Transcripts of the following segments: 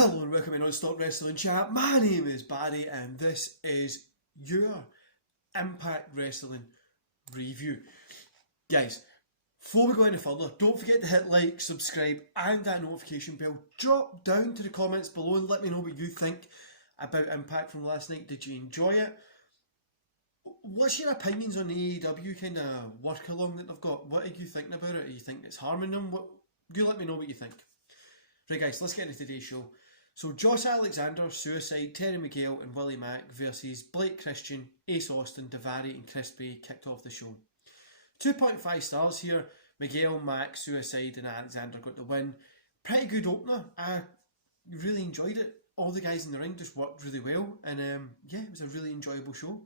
Hello and welcome to Non-Stop Wrestling Chat. My name is Barry and this is your Impact Wrestling review. Guys, before we go any further, don't forget to hit like, subscribe and that notification bell. Drop down to the comments below and let me know what you think about Impact from last night. Did you enjoy it? What's your opinions on the AEW kind of work along that they've got? What are you thinking about it? Do you think it's harming them? You let me know what you think. Right guys, let's get into today's show. So Josh Alexander, Suicide, Terry Miguel and Willie Mack versus Blake Christian, Ace Austin, Daivari and Chris Bay kicked off the show. 2.5 stars here. Miguel, Mack, Suicide and Alexander got the win. Pretty good opener. I really enjoyed it. All the guys in the ring just worked really well and yeah, it was a really enjoyable show.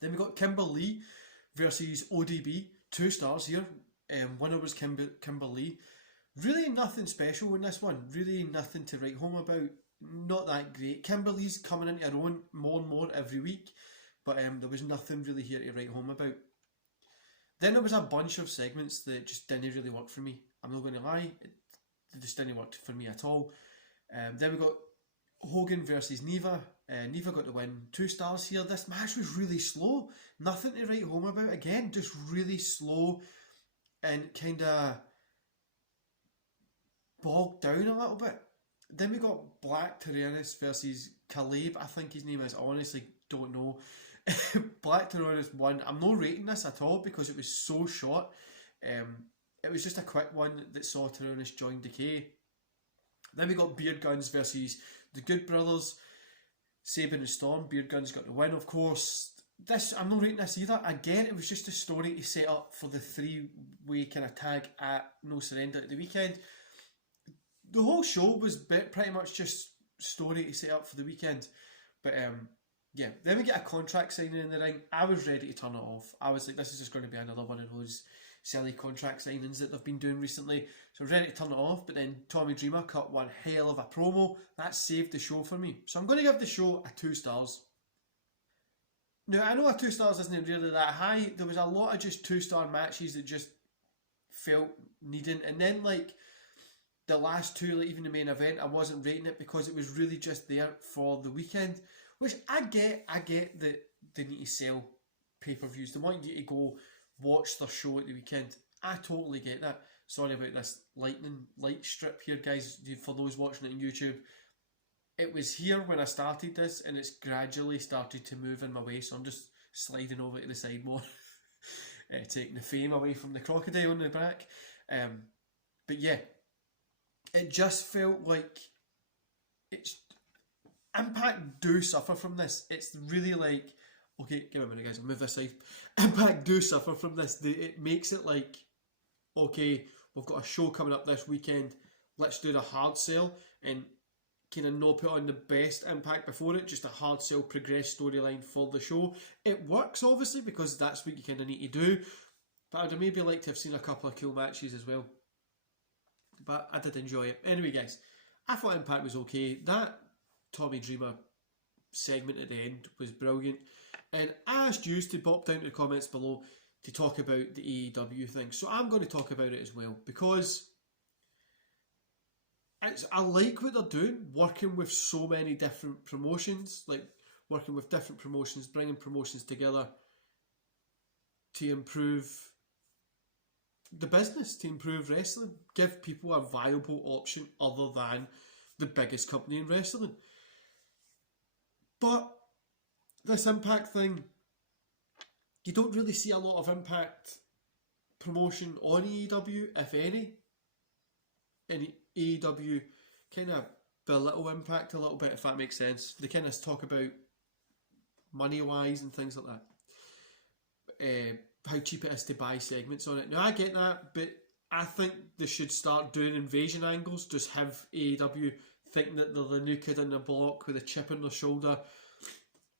Then we got Kimber Lee versus ODB, 2 stars here. Winner was Kimber Lee. Really nothing special in this one. Really nothing to write home about. Not that great. Kimberly's coming into her own more and more every week. But there was nothing really here to write home about. Then there was a bunch of segments that just didn't really work for me. I'm not going to lie. It just didn't work for me at all. Then we got Hogan versus Neva. Neva got the win. 2 stars here. This match was really slow. Nothing to write home about. Again, just really slow. And kind of bogged down a little bit. Then we got Black Tyrannus versus Caleb, I think his name is. I honestly don't know. Black Tyrannus won. I'm not rating this at all because it was so short. It was just a quick one that saw Tyrannus join Decay. Then we got Beard Guns versus the Good Brothers, Sabin and Storm. Beard Guns got the win, of course. This, I'm not rating this either. Again, it was just a story to set up for the 3-way kind of tag at No Surrender at the weekend. The whole show was pretty much just story to set up for the weekend. But yeah, then we get a contract signing in the ring. I was ready to turn it off. I was like, this is just going to be another one of those silly contract signings that they've been doing recently. So I was ready to turn it off, but then Tommy Dreamer cut one hell of a promo. That saved the show for me. So I'm going to give the show a 2 stars. Now, I know a 2 stars isn't really that high. There was a lot of just 2-star matches that just felt needing. And then like the last 2, like even the main event, I wasn't rating it because it was really just there for the weekend. Which I get that they need to sell pay-per-views. They want you to go watch their show at the weekend. I totally get that. Sorry about this lightning light strip here, guys, for those watching it on YouTube. It was here when I started this and it's gradually started to move in my way, so I'm just sliding over to the side more. Taking the fame away from the crocodile on the back. But yeah, it just felt like it's Impact do suffer from this. It's really like, okay, give me a minute guys, I'll move this side. Impact do suffer from this. It makes it like, okay, we've got a show coming up this weekend, let's do the hard sell and kind of not put on the best Impact before it, just a hard sell progress storyline for the show. It works obviously because that's what you kind of need to do, but I'd maybe like to have seen a couple of cool matches as well. But I did enjoy it. Anyway guys, I thought Impact was okay. That Tommy Dreamer segment at the end was brilliant. And I asked you to pop down to the comments below to talk about the AEW thing. So I'm going to talk about it as well because I like what they're doing, working with so many different promotions, like working with different promotions, bringing promotions together to improve the business, to improve wrestling, give people a viable option other than the biggest company in wrestling. But this Impact thing, you don't really see a lot of Impact promotion on AEW, if any. And AEW kind of belittle Impact a little bit, if that makes sense. They kind of talk about money-wise and things like that. How cheap it is to buy segments on it. Now, I get that, but I think they should start doing invasion angles. Just have AEW thinking that they're the new kid on the block with a chip on their shoulder.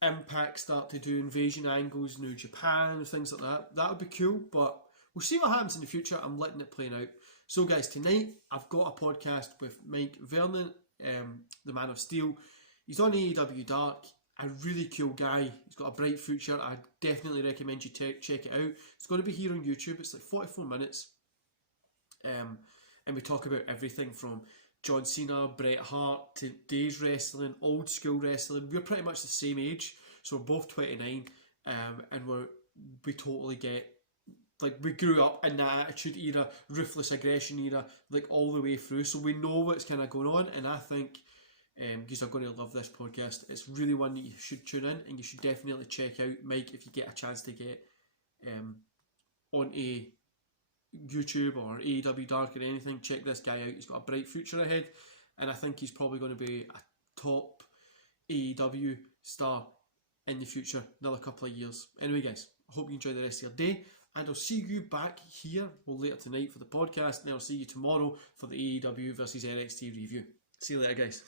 Impact start to do invasion angles, New Japan, things like that. That would be cool, but we'll see what happens in the future. I'm letting it play out. So guys, tonight I've got a podcast with Mike Vernon, the Man of Steel. He's on AEW Dark. A really cool guy. He's got a bright future. I definitely recommend you check it out. It's going to be here on YouTube. It's like 44 minutes. And we talk about everything from John Cena, Bret Hart, today's wrestling, old school wrestling. We're pretty much the same age, so we're both 29, and we totally get, like, we grew up in that attitude era, ruthless aggression era, like all the way through. So we know what's kind of going on, and I think you are going to love this podcast. It's really one that you should tune in, and you should definitely check out Mike if you get a chance to get onto YouTube or AEW Dark or anything. Check this guy out. He's got a bright future ahead, and I think he's probably going to be a top AEW star in the future, another couple of years. Anyway, guys, I hope you enjoy the rest of your day, and I'll see you back here later tonight for the podcast, and I'll see you tomorrow for the AEW versus NXT review. See you later, guys.